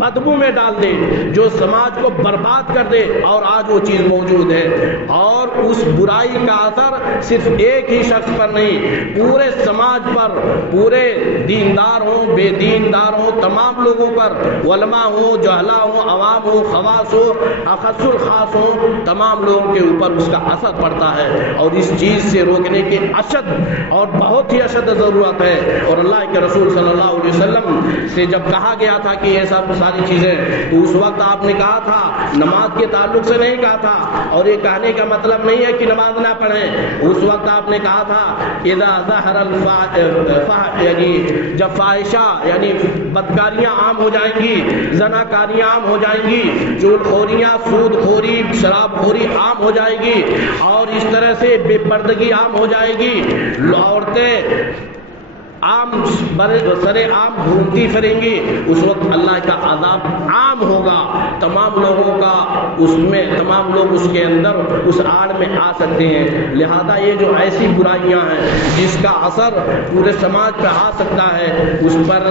بدبو میں ڈال دے، جو سماج کو برباد کر دے، اور آج وہ چیز موجود ہے، اور اس برائی کا اثر صرف ایک ہی شخص پر نہیں، پورے سماج پر، پورے دیندار ہوں، بے دیندار ہوں، تمام لوگوں پر، علماء ہوں، جہلا ہوں، عوام ہوں، خواص ہو، اخص الخاص ہوں، تمام لوگوں کے اوپر اس کا اثر پڑتا ہے۔ اور اس چیز سے روکنے کی اشد اور بہت ہی اشد ضرورت ہے۔ اور اللہ کے رسول صلی اللہ علیہ وسلم سے جب کہا گیا تھا کہ یہ سب ساری چیزیں. تو اس وقت آپ نے کہا تھا نماز کے تعلق سے نہیں کہا تھا, اور یہ کہنے کا مطلب نہیں ہے کہ نماز نہ پڑھیں. اس وقت آپ نے کہا تھا اذا ظہر یعنی جب فاحشہ یعنی بدکاریاں عام ہو جائیں گی, زناکاریاں عام ہو جائیں گی, چغل خوریاں, سود خوری, شراب خوری عام ہو جائے گی, اور اس طرح سے بے پردگی عام ہو جائے گی, عورتیں عام سرے عام گھومتی پھریں گی, اس وقت اللہ کا عذاب عام ہوگا. تمام لوگوں کا اس میں, تمام لوگ اس کے اندر اس آڑ میں آ سکتے ہیں. لہذا یہ جو ایسی برائیاں ہیں جس کا اثر پورے سماج پہ آ سکتا ہے, اس پر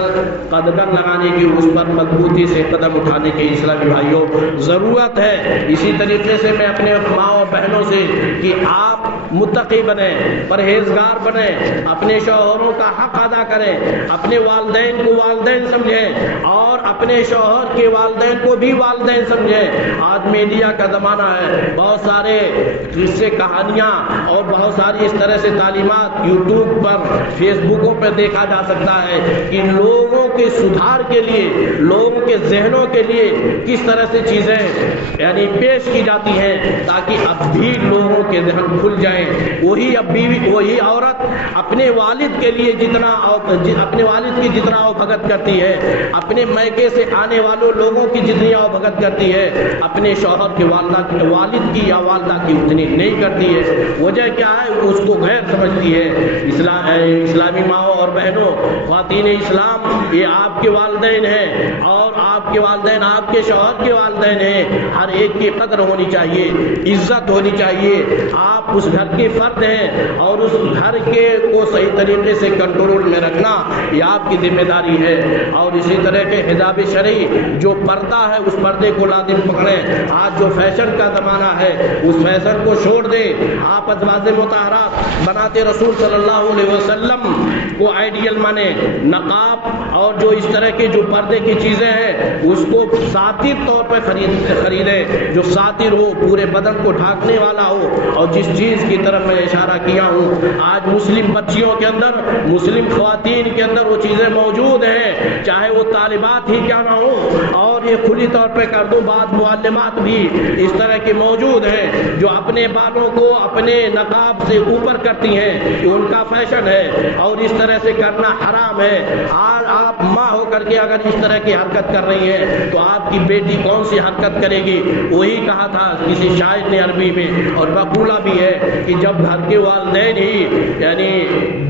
قدغن لگانے کی, اس پر مضبوطی سے قدم اٹھانے کی اسلامی بھائیوں ضرورت ہے. اسی طریقے سے میں اپنے ماں اور بہنوں سے کہ آپ متقی بنیں, پرہیزگار بنیں, اپنے شوہروں کا حق ادا کریں, اپنے والدین کو والدین سمجھیں اور اپنے شوہر کے والدین کو بھی والدین سمجھیں. آج میڈیا کا زمانہ ہے, بہت سارے قصے کہانیاں اور بہت ساری اس طرح سے تعلیمات یوٹیوب پر, فیس بکوں پر دیکھا جا سکتا ہے کہ لوگوں کے سدھار کے لیے, لوگوں کے ذہنوں کے لیے کس طرح سے چیزیں یعنی پیش کی جاتی ہیں تاکہ اب بھی لوگوں کے ذہن کھل جائیں. وہی اب بیوی, وہی عورت اپنے والد کے لیے جتنا, اپنے والد کی جتنا بھگت کرتی ہے, اپنے میکے سے آنے والوں لوگوں کی جتنی بھگت کرتی ہے, اپنے شوہر کے والد کی یا والدہ کی اتنی نہیں کرتی ہے. وجہ کیا ہے؟ اس کو غیر سمجھتی ہے. اسلامی ماؤں اور بہنوں, خواتین اسلام, یہ آپ کے والدین ہیں اور آپ کے والدین آپ کے شوہر کے والدین ہیں. ہر ایک کی قدر ہونی چاہیے, عزت ہونی چاہیے. آپ اس گھر کے فرد ہیں اور اس گھر کے کو صحیح طریقے سے کنٹرول میں رکھنا یہ آپ کی ذمہ داری ہے. اور اسی طرح کے حجاب شرعی جو پردہ ہے اس پردے کو لازم پکڑیں. آج جو فیشن کا زمانہ ہے اس فیشن کو چھوڑ دیں. آپ ازواج مطہرات بناتے رسول صلی اللہ علیہ وسلم کو آئیڈیل مانیں. نقاب اور جو اس طرح کے جو پردے کی چیزیں ہیں اس کو ساتر طور پہ خریدیں, جو ساتر ہو, پورے بدن کو ڈھانکنے والا ہو. اور جس چیز کی طرف میں اشارہ کیا ہوں, آج مسلم بچیوں کے اندر, مسلم خواتین کے اندر وہ چیزیں موجود ہیں, چاہے وہ طالبات ہی کیا نہ ہو. اور یہ کھلی طور پہ کر دوں, بعض معلمات بھی اس طرح کی موجود ہیں جو اپنے بالوں کو اپنے نقاب سے اوپر کرتی ہیں, یہ ان کا فیشن ہے اور اس طرح سے کرنا حرام ہے. آج آپ ماں ہو کر کے اگر اس طرح کی حرکت کر رہی ہیں تو آپ کی بیٹی کون سی حرکت کرے گی؟ وہی کہا تھا کسی شاعر نے عربی میں, اور مقولہ بھی ہے کہ جب گھر کے والدین ہی یعنی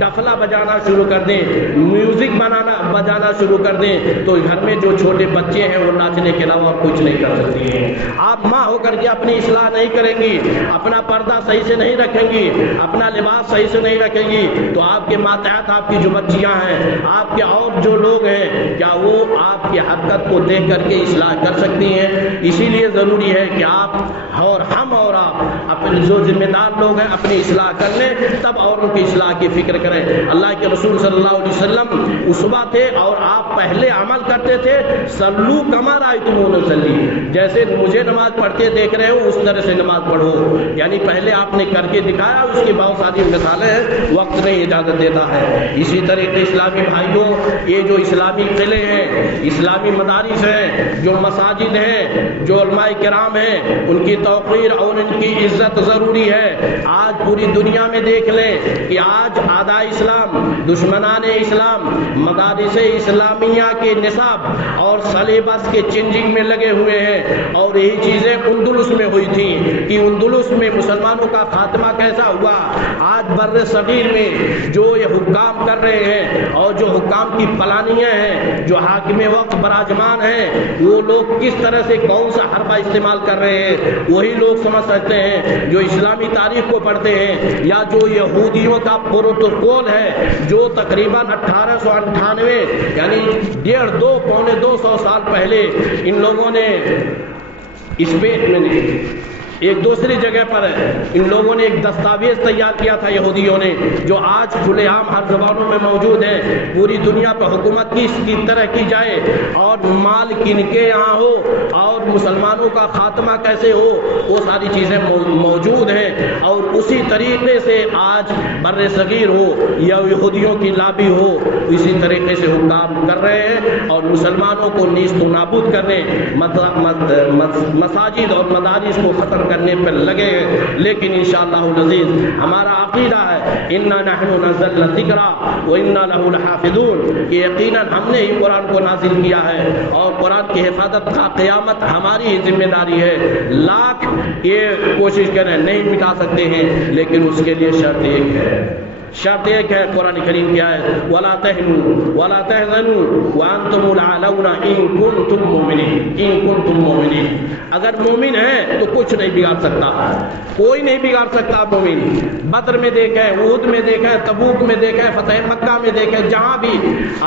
ڈفلا بجانا شروع کر دیں, میوزک بجانا شروع کر دیں, تو گھر میں جو چھوٹے بچے ہیں وہ ناچنے کے علاوہ کچھ نہیں کر سکتی ہیں. آپ ماں ہو کر کے اپنی اصلاح نہیں کریں گی, اپنا پردہ صحیح سے نہیں رکھیں گی, اپنا لباس صحیح سے نہیں رکھیں گی, تو آپ کے ماتحت آپ کی جو بچیاں ہیں, آپ کے اور جو لوگ ہیں, کیا وہ آپ کی حرکت کو دیکھ کر کے اصلاح کر سکتی ہیں؟ اسی لیے ضروری ہے کہ آپ اور ہم اور آپ اپنے جو ذمہ دار لوگ ہیں اپنی اصلاح کر لیں, تب اوروں کی اصلاح کی فکر کریں. اللہ کے رسول صلی اللہ علیہ وسلم اسوہ تھے اور آپ پہلے عمل کرتے تھے, صلو کما رأیتمونی اصلی, جیسے مجھے نماز پڑھتے دیکھ رہے ہو اس طرح سے نماز پڑھو. یعنی پہلے آپ نے کر کے دکھایا, اس کی بہت ساری مثالیں ہیں, وقت نہیں اجازت دیتا ہے. اسی طرح کے اسلامی بھائیوں, یہ جو اسلامی قلعے ہیں, اسلامی مدارس ہیں, جو مساجد ہیں, جو علماء کرام ہیں, ان کی توقیر اور ان کی عزت ضروری ہے. آج پوری دنیا میں دیکھ لیں کہ آج اعداء اسلام, دشمنان اسلام مدارس اسلامیہ کے نصاب اور سلیبس کے چینجنگ میں لگے ہوئے ہیں. اور یہی چیزیں اندلس میں ہوئی تھیں کہ اندلس میں مسلمانوں کا خاتمہ کیسا ہوا. آج بر صغیر میں جو یہ حکام کر رہے ہیں اور جو حکام کی پلانیاں ہیں, جو حاکم وقت براجمان ہیں, وہ لوگ کس طرح سے کون سا حربہ استعمال کر رہے ہیں, وہی لوگ سمجھ سکتے ہیں جو اسلامی تاریخ کو پڑھتے ہیں. یا جو یہودیوں کا پروٹوکول ہے جو تقریباً 1898 یعنی 150-200 سال پہلے ان لوگوں نے اسپین میں ایک دوسری جگہ پر ان لوگوں نے ایک دستاویز تیار کیا تھا یہودیوں نے، جو آج کھلے عام ہر زبانوں میں موجود ہے، پوری دنیا پہ حکومت کی طرح کی جائے اور مال کن کے یہاں ہو اور مسلمانوں کا خاتمہ کیسے ہو، وہ ساری چیزیں موجود ہیں۔ اور اسی طریقے سے آج بر صغیر ہو یا یہودیوں کی لابی ہو، اسی طریقے سے حکام کر رہے ہیں اور مسلمانوں کو نیست و نابود کرنے، مساجد اور مدارس کو ختم کرنے پر لگے ہیں۔ لیکن انشاءاللہ العزیز ہمارا عقیدہ ہے انا نحن نزلنا الذکر وانا له لحافظون، کہ یقیناً ہم نے ہی قرآن کو نازل کیا ہے اور قرآن کی حفاظت کا قیامت ہماری ہی ذمہ داری ہے۔ لاکھ یہ کوشش کریں نہیں مٹا سکتے ہیں، لیکن اس کے لیے شرط ایک ہے، شرط ایک ہے، قرآن کریم کیا ہے؟ وَلَا تَهِنُوا وَلَا تَحْزَنُوا وَأَنْتُمُ الْأَعْلَوْنَ إِن كُنتُم مُّؤْمِنِينَ۔ اگر مومن ہے تو کچھ نہیں بگاڑ سکتا، کوئی نہیں بگاڑ سکتا مومن۔ بدر میں دیکھیں، احد میں دیکھیں، تبوک میں دیکھیں، فتح مکہ میں دیکھیں، جہاں بھی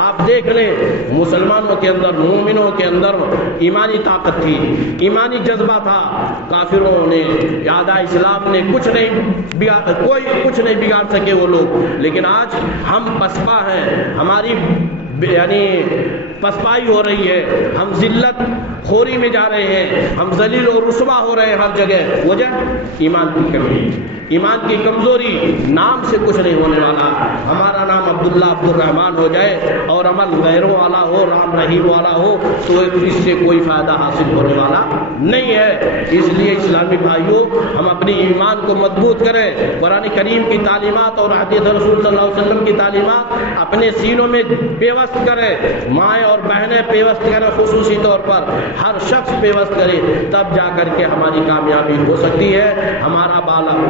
آپ دیکھ لیں مسلمانوں کے اندر، مومنوں کے اندر ایمانی طاقت تھی، ایمانی جذبہ تھا۔ کافروں نے، اعداء اسلام نے کوئی کچھ نہیں بگاڑ سکے وہ لوگ۔ لیکن آج ہم پسپا ہیں، ہماری یعنی پسپائی ہو رہی ہے، ہم ذلت خوری میں جا رہے ہیں، ہم ذلیل و رسوا ہو رہے ہیں ہر جگہ۔ وجہ ایمان کی کمی، ایمان کی کمزوری۔ نام سے کچھ نہیں ہونے والا، ہمارا نام عبداللہ عبد الرحمن ہو جائے اور عمل غیروں والا ہو، رام رحیم والا ہو، تو اس سے کوئی فائدہ حاصل ہونے والا نہیں ہے۔ اس لیے اسلامی بھائیوں، ہم اپنی ایمان کو مضبوط کریں، قرآن کریم کی تعلیمات اور حدیث رسول صلی اللہ علیہ وسلم کی تعلیمات اپنے سینوں میں پیوست کریں، مائیں اور بہنیں پیوست کریں، خصوصی طور پر ہر شخص پیوست کرے، تب جا کر کے ہماری کامیابی ہو سکتی ہے، ہمارا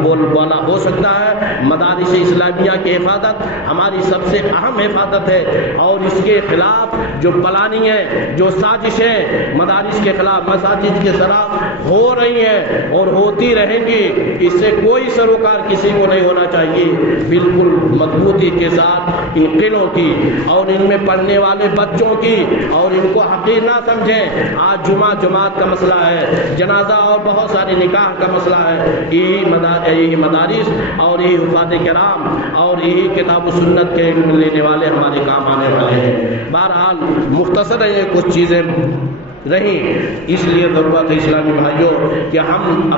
بول بالا ہو سکتا ہے۔ مدارس اسلامیہ کی حفاظت ہماری سب سے اہم حفاظت ہے، اور اس کے خلاف جو پلاننگ ہے، جو سازشیں مدارس کے خلاف، مساجد کے خلاف ہو رہی ہیں اور ہوتی رہیں گی، اس سے کوئی سروکار کسی کو نہیں ہونا چاہیے۔ بالکل مضبوطی کے ساتھ ان قلعوں کی اور ان میں پڑھنے والے بچوں کی، اور ان کو حقیر نہ سمجھیں۔ آج جماعت کا مسئلہ ہے، جنازہ اور بہت سارے نکاح کا مسئلہ ہے، یہی مدارس اور یہی حفاظ کرام اور یہی کتاب و سنت کے علم لینے والے ہمارے کام آنے والے ہیں۔ بہرحال مختصر یہ کچھ چیزیں رہی، اس لیے ضرورت ہے اسلامی بھائیوں کہ ہم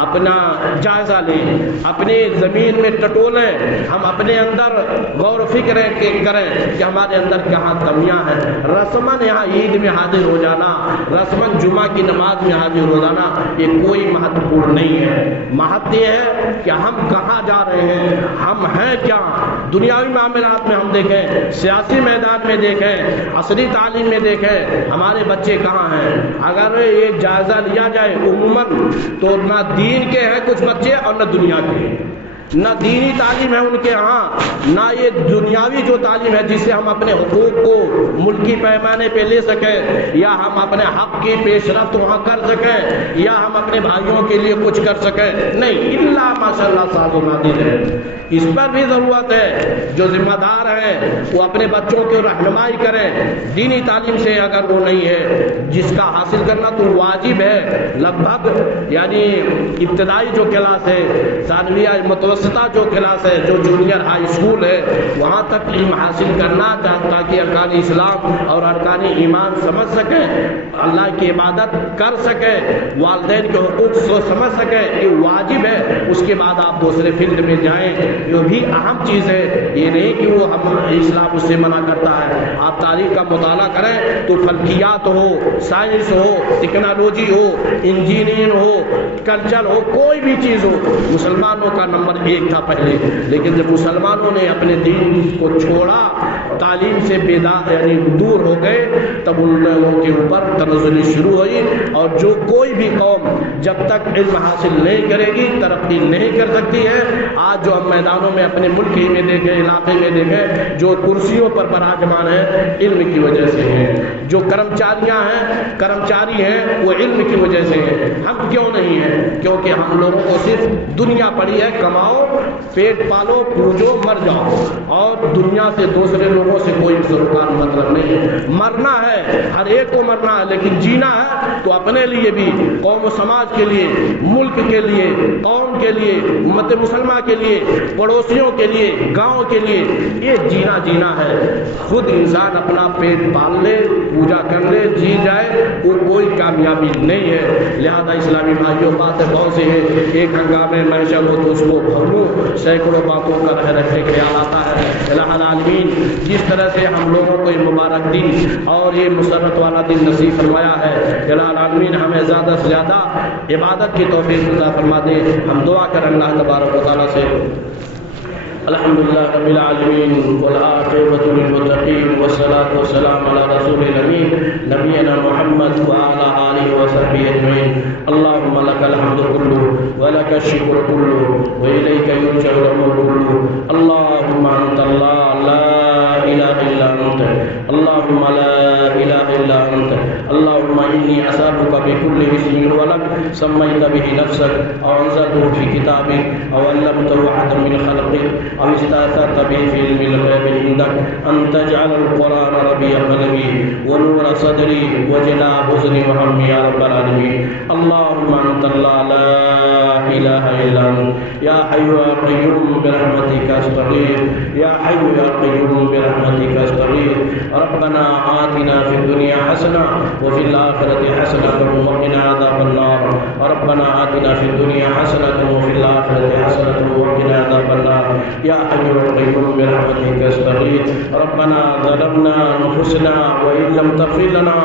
اپنا جائزہ لیں، اپنے زمین میں ٹٹولیں، ہم اپنے اندر غور و فکر کریں کہ ہمارے اندر کہاں کمیاں ہیں۔ رسماً یہاں عید میں حاضر ہو جانا، رسماً جمعہ کی نماز میں حاضر ہو جانا، یہ کوئی مہتوپورن نہیں ہے۔ مہتو یہ ہے کہ ہم کہاں جا رہے ہیں، ہم ہیں کیا۔ دنیاوی معاملات میں ہم دیکھیں، سیاسی میدان میں دیکھیں، عصری تعلیم میں دیکھیں، ہمارے بچے کہاں ہیں۔ اگر یہ جائزہ لیا جائے عموماً، تو نہ دین کے ہیں کچھ بچے اور نہ دنیا کے، نہ دینی تعلیم ہے ان کے ہاں، نہ یہ دنیاوی جو تعلیم ہے جس سے ہم اپنے حقوق کو ملکی پیمانے پہ لے سکیں، یا ہم اپنے حق کی پیش رفت وہاں کر سکیں، یا ہم اپنے بھائیوں کے لیے کچھ کر سکیں، نہیں۔ الا ماشاءاللہ ساز و نادر ہے، اس پر بھی ضرورت ہے۔ جو ذمہ دار ہیں وہ اپنے بچوں کی رہنمائی کریں۔ دینی تعلیم سے اگر وہ نہیں ہے جس کا حاصل کرنا، تو واجب ہے لگ بھگ یعنی ابتدائی جو کلاس ہے، ثانویہ متوسطہ جو کلاس ہے، جو جونیئر ہائی اسکول ہے، وہاں تک علم حاصل کرنا، تاکہ ارکان اسلام اور ارکان ایمان سمجھ سکیں، اللہ کی عبادت کر سکیں، والدین کے حقوق کو سمجھ سکیں، یہ واجب ہے۔ اس کے بعد آپ دوسرے فیلڈ میں جائیں، جو بھی اہم چیز ہے، یہ نہیں کہ وہ ہم اسلام اس سے منع کرتا ہے۔ آپ تاریخ کا مطالعہ کریں تو فلکیات ہو، سائنس ہو، ٹیکنالوجی ہو، انجینئرنگ ہو، کلچر ہو، کوئی بھی چیز ہو، مسلمانوں کا نمبر 1 تھا پہلے، لیکن جب مسلمانوں نے اپنے دین کو چھوڑا، تعلیم سے بیدار یعنی دور ہو گئے، تب ان لوگوں کے اوپر تنزلی شروع ہوئی۔ اور جو کوئی بھی قوم جب تک علم حاصل نہیں کرے گی، ترقی نہیں کر سکتی ہے۔ آج جو ہم میدانوں میں اپنے ملک ہی میں دیکھیں، علاقے میں دیکھیں، جو کرسیوں پر براجمان ہیں، علم کی وجہ سے ہیں۔ جو کرمچاری ہیں، وہ علم کی وجہ سے ہیں۔ ہم کیوں نہیں ہیں؟ کیونکہ ہم لوگوں کو صرف دنیا پڑی ہے، کماؤ، پیٹ پالو، پوجو، مر جاؤ، اور دنیا سے دوسرے لوگوں لوگوں سے کوئی سرکار مطلب نہیں ہے. مرنا ہے ہر ایک کو مرنا ہے، لیکن جینا ہے تو اپنے لیے بھی، قوم و سماج کے لیے، ملک کے لیے، قوم کے لیے، امت مسلمہ کے لیے، پڑوسیوں کے لیے، گاؤں کے لیے. یہ جینا ہے. خود انسان اپنا پیٹ پال لے، پوجا کر لے، جی جائے، وہ کوئی کامیابی نہیں ہے. لہذا اسلامی بھائیوں باتیں بہت سی ہیں. ایک ہنگامے محشر ہو تو اس کو بھروں، سینکڑوں باتوں کا رہ رکھے خیال آتا ہے. الہ العالمین جس طرح سے ہم لوگوں کو یہ مبارک دن اور یہ مسرت والا دن نصیب فرمایا ہے، الہ العالمین ہمیں زیادہ سے زیادہ عبادت کی توفیق عطا فرما دے. ہم دعا کریں اللہ تبارک و تعالیٰ سے. الحمدللہ رب العالمین والعاقبۃ للمتقین والصلاۃ والسلام علی رسول الامین نبینا محمد وعلی آلہ وصحبہ اجمعین. اللهم لك الحمد كله ولك الشكر كله وإليك يرجع الأمر كله. اللهم أنت الله لا إله إلا أنت، اللهم لا إله إلا أنت. اللهم إني أسألك بكل اسم هو لك سميت به نفسك أو أنزلته في كتابك أو علمته أحدا من خلقك أو استأثرت به في علم الغيب عندك أن تجعل القرآن ربيع قلبي ونور صدري وجلاء حزني وهمي يا رب العالمين. اللهم أنت الله لا إله إلا أنت يا حي يا قيوم برحمتك أستغيث، يا حي يا قيوم برحمتك أستغيث. ربنا آتنا في الدنيا حسنة وفي الآخرة حسنة وقنا عذاب النار. ربنا آتنا في الدنيا حسنة وفي الآخرة حسنة وقنا عذاب النار. يا حي يا قيوم برحمتك أستغيث. ربنا ظلمنا أنفسنا وإن لم تغفر لنا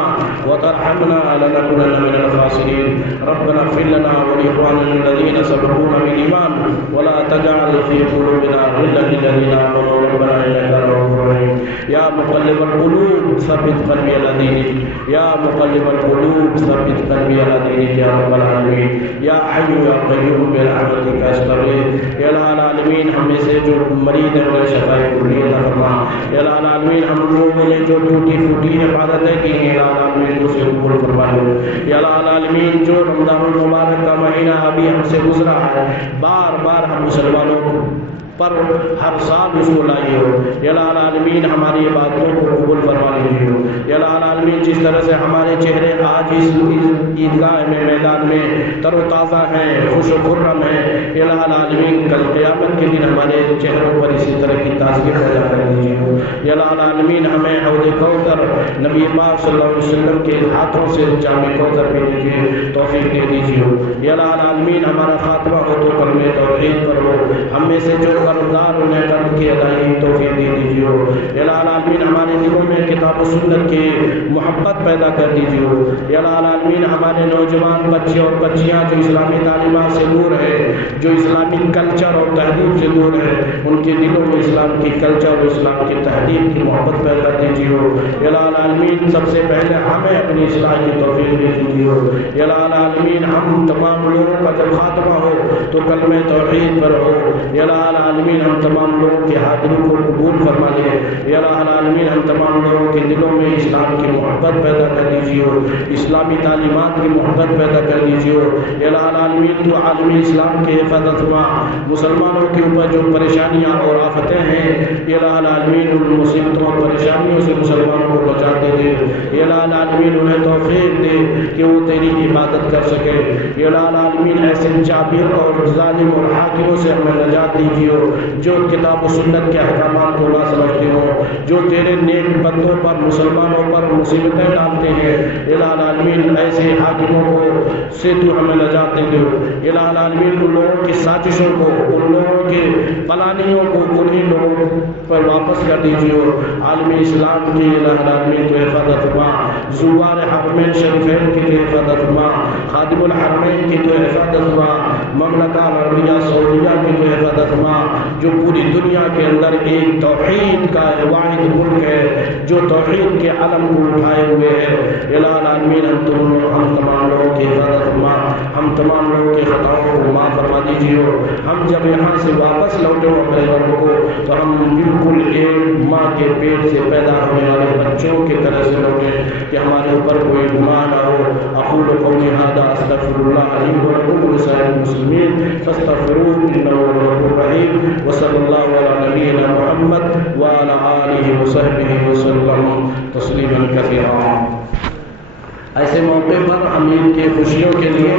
وترحمنا لنكونن من الخاسرين. ربنا اغفر لنا ولإخواننا الذين سبقونا بالإيمان ولا تجعل في قلوبنا غلا للذين آمنوا ربنا إنك رؤوف رحيم. يا مقلب القلوب ثبت قلبي على دينك، يا مقلب القلوب ثبت قلبي على دينك يا رب العالمين. يا حي يا قيوم برحمتك أستغيث. يا العالمین ہم میں سے جو مریض ہیں انہیں شفاء کلی عطا فرما. یا العالمین ہم لوگوں نے جو ٹوٹی پھوٹی عبادتیں کی ہیں یا العالمین اسے قبول فرما لو. یا العالمین جو رمضان المبارک کا مہینہ ابھی ہم سے گزرا ہے، بار بار ہم مسلمانوں پر ہر سال اس کو لائی ہو. یا العالمین ہماری عبادتوں کو قبول فرما لیجیے ہو. یا العالمین جس طرح سے ہمارے چہرے آج اس عیدگاہ میں میدان میں تر و تازہ ہیں، خوش و خرم ہیں، یا العالمین کل قیامت کے دن ہمارے چہروں پر اسی طرح کی تازگی پیدا کر دیجیے ہو. یا العالمین ہمیں حوض کوثر نبی پاک صلی اللہ علیہ وسلم کے ہاتھوں سے جام کوثر پینے کی توفیق دے دیجیے ہو. یا العالمین ہمارا خاتمہ ہو تو کلمہ توحید پر ہو. ہم میں سے جو قرضدار انہیں قرض کی ادائیگی توفیق دے دیجیے ہو. یا العالمین ہمارے دلوں میں کتاب و سنت کی محبت پیدا کر دیجیے ہو. یا العالمین ہمارے نوجوان بچے اور بچیاں جو اسلامی تعلیمات سے دور ہے، جو اسلامی کلچر اور تہذیب سے دور ہے، ان کے دلوں میں اسلام کی کلچر اور اسلام کی تہذیب کی محبت پیدا کر دیجیے ہو. یا العالمین سب سے پہلے ہمیں اپنی اصلاح کی توفیق دے دیجیے ہو. یا العالمین ہم تمام لوگوں کا جب خاتمہ ہو تو کلمہ توحید پر ہو. یا العالمین ہم تمام لوگوں کی حاضری کو قبول فرما لیں. یا العالمین ہم تمام لوگوں کے دلوں میں اسلام کی محبت پیدا کر دیجیے ہو، اسلامی تعلیمات کی محبت پیدا کر دیجیے ہو. یا العالمین تو عالمی اسلام کے حفاظت ہوا، مسلمانوں کے اوپر جو پریشانیاں اور آفتیں ہیں، یا العالمین ان مصیبتوں اور پریشانیوں سے مسلمانوں کو بچاتے دے. یا العالمین انہیں توفیق دے کہ وہ تیری عبادت کر سکے. یا العالمین ایسے جابر اور ظالم اور حاکموں سے ہمیں نجات دیجیے ہو جو کتاب و سنت کے احکامات کو نہ سمجھتے ہوں، جو تیرے نیک بندوں پر مسلمانوں پر مصیبتیں ڈالتے ہیں. یا العالمین ایسے حاکموں کو سے تو ہمیں نجات دے دو. یا العالمین ان لوگوں کی سازشوں کو، ان لوگوں کے پلانیوں کو انہیں لوگوں پر واپس کر دیجیے ہو. عالمی اسلام کی العالمین تو حفاظت فرما، زوار حرمین شریفین کی تو حفاظت فرما، خادم الحرمین کی تو حفاظت فرما، مملکہ عربیہ سعودیہ کی تو حفاظت فرما، جو پوری دنیا کے اندر ایک توحید کا واحد ملک ہے، جو توحید کے علم کو اٹھائے ہوئے ہے. العالمین ہم تمام لوگوں کی حفاظت فرما، ہم تمام لوگوں کی خطاؤں کو معاف فرما دیجیے ہو. ہم جب یہاں سے واپس لوٹے اپنے گھروں کو تو ہم بالکل ایک ماں کے پیٹ سے پیدا ہونے والے بچوں کی طرح سے لوٹے کہ ہمارے اوپر کوئی گناہ نہ ہو. اقول قولی ھذا استغفر الله لي ولكم ولسائر المسلمين فاستغفروه إنه هو الغفور الرحيم. وصلى الله على نبينا محمد وعلى آله وصحبه وسلم تسليما كثيرا. ایسے موقع پر امین کی خوشیوں کے لیے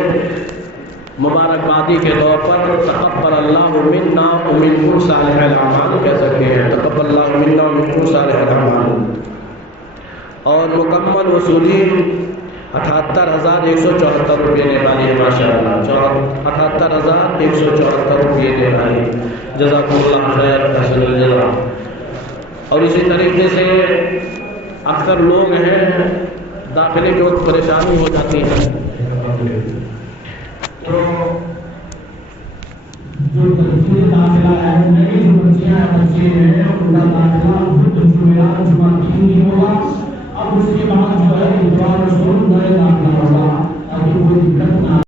مبارکبادی کے طور پر تقبل اللہ منا ومنکم صالح الاعمال کہہ سکتے ہیں. تقبل اللہ منا ومنکم صالح الاعمال. اور مکمل وصولی 78,174 روپئے نے والی ہے ماشاء اللہ. 78,174 روپئے نے والی. جزاکم اللہ خیر حسن الجزا. اور اسی طریقے سے اکثر لوگ ہیں داخلے کے وقت پریشانی ہو جاتی ہے تو جو تفصیل داخلہ ہے نئی جو بچیاں بچے ہیں ان کا داخلہ خود جمعرات جمعہ نہیں ہوگا. اب اس کے بعد جو ہے اتوار و سنت نئے داخلہ ہوگا تاکہ کوئی دقت نہ